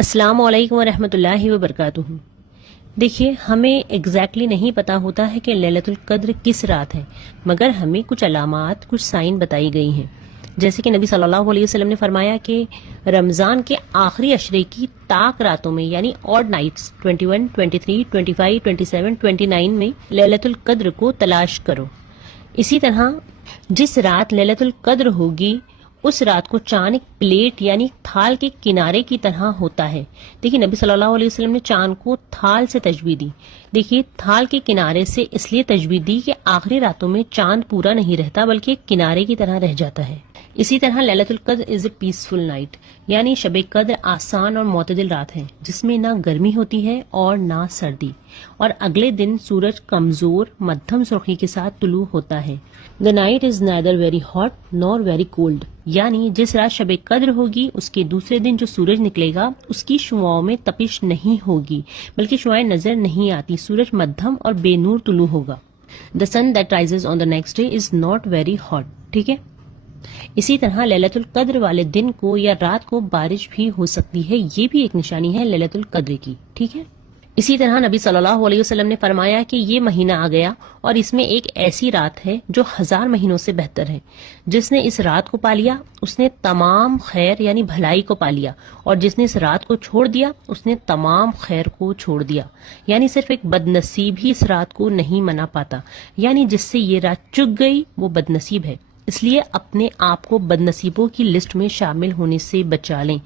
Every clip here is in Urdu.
السلام علیکم ورحمۃ اللہ وبرکاتہ۔ دیکھیے، ہمیں ایگزیکٹلی نہیں پتا ہوتا ہے کہ لیلۃ القدر کس رات ہے، مگر ہمیں کچھ علامات، کچھ سائن بتائی گئی ہیں، جیسے کہ نبی صلی اللہ علیہ وسلم نے فرمایا کہ رمضان کے آخری عشرے کی طاق راتوں میں، یعنی آڈ نائٹس 21، 23، 25، 27، 29 میں لیلۃ القدر کو تلاش کرو۔ اسی طرح جس رات لیلۃ القدر ہوگی اس رات کو چاند ایک پلیٹ یعنی تھال کے کنارے کی طرح ہوتا ہے۔ دیکھیے، نبی صلی اللہ علیہ وسلم نے چاند کو تھال سے تشبیہ دی۔ دیکھیے، تھال کے کنارے سے اس لیے تشبیہ دی کہ آخری راتوں میں چاند پورا نہیں رہتا بلکہ کنارے کی طرح رہ جاتا ہے۔ اسی طرح لیلۃ القدر از اے پیسفل نائٹ، یعنی شب قدر آسان اور معتدل رات ہے جس میں نہ گرمی ہوتی ہے اور نہ سردی، اور اگلے دن سورج کمزور مدھم سرخی کے ساتھ طلوع ہوتا ہے۔ The night is neither very hot nor very cold، یعنی جس رات شب قدر ہوگی اس کے دوسرے دن جو سورج نکلے گا اس کی شعاؤں میں تپش نہیں ہوگی بلکہ شعائیں نظر نہیں آتی، سورج مدھم اور بے نور طلوع ہوگا۔ The sun that rises on the next day is not very hot، ٹھیک ہے۔ اسی طرح لیلۃ القدر والے دن کو یا رات کو بارش بھی ہو سکتی ہے، یہ بھی ایک نشانی ہے لیلۃ القدر کی، ٹھیک ہے۔ اسی طرح نبی صلی اللہ علیہ وسلم نے فرمایا کہ یہ مہینہ آ گیا اور اس میں ایک ایسی رات ہے جو 1000 مہینوں سے بہتر ہے۔ جس نے اس رات کو پا لیا اس نے تمام خیر یعنی بھلائی کو پا لیا، اور جس نے اس رات کو چھوڑ دیا اس نے تمام خیر کو چھوڑ دیا۔ یعنی صرف ایک بد نصیب ہی اس رات کو نہیں منا پاتا، یعنی جس سے یہ رات چک گئی وہ بد نصیب ہے، اس لیے اپنے آپ کو بد نصیبوں کی لسٹ میں شامل ہونے سے بچا لیں۔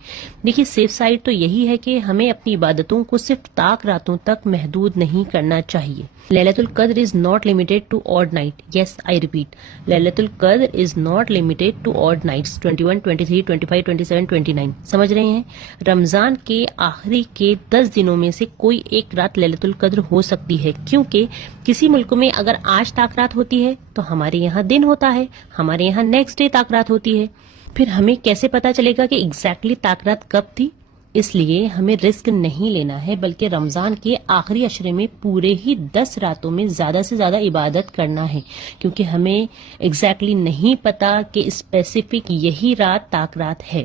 دیکھیے، سیف سائڈ تو یہی ہے کہ ہمیں اپنی عبادتوں کو صرف طاق راتوں تک محدود نہیں کرنا چاہیے۔ لیلۃ القدر is not limited to odd night, yes I repeat, لیلۃ القدر is not limited to odd nights 21، 23، 25، 27، 29۔ سمجھ رہے ہیں؟ رمضان کے آخری کے 10 دنوں میں سے کوئی ایک رات لیلۃ القدر ہو سکتی ہے، کیونکہ کسی ملک میں اگر آج طاق رات ہوتی ہے تو ہمارے یہاں دن ہوتا ہے، ہمارے یہاں نیکسٹ ڈے طاق رات ہوتی ہے۔ پھر ہمیں کیسے پتا چلے گا کہ ایگزیکٹلی طاق رات کب تھی؟ اس لیے ہمیں رسک نہیں لینا ہے بلکہ رمضان کے آخری عشرے میں پورے ہی 10 راتوں میں زیادہ سے زیادہ عبادت کرنا ہے، کیونکہ ہمیں ایگزیکٹلی نہیں پتا کہ اسپیسیفک یہی رات طاق رات ہے۔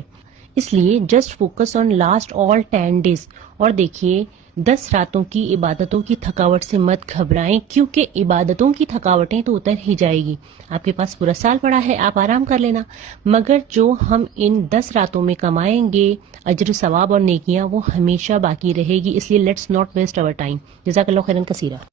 اس لیے just focus on last all 10 days، اور دیکھیے 10 راتوں کی عبادتوں کی تھکاوٹ سے مت گھبرائیں، کیونکہ عبادتوں کی تھکاوٹیں تو اتر ہی جائے گی۔ آپ کے پاس پورا سال پڑا ہے، آپ آرام کر لینا، مگر جو ہم ان 10 راتوں میں کمائیں گے اجر ثواب اور نیکیاں وہ ہمیشہ باقی رہے گی، اس لیے let's not waste our time. جزاک اللہ خیرا کثیرا۔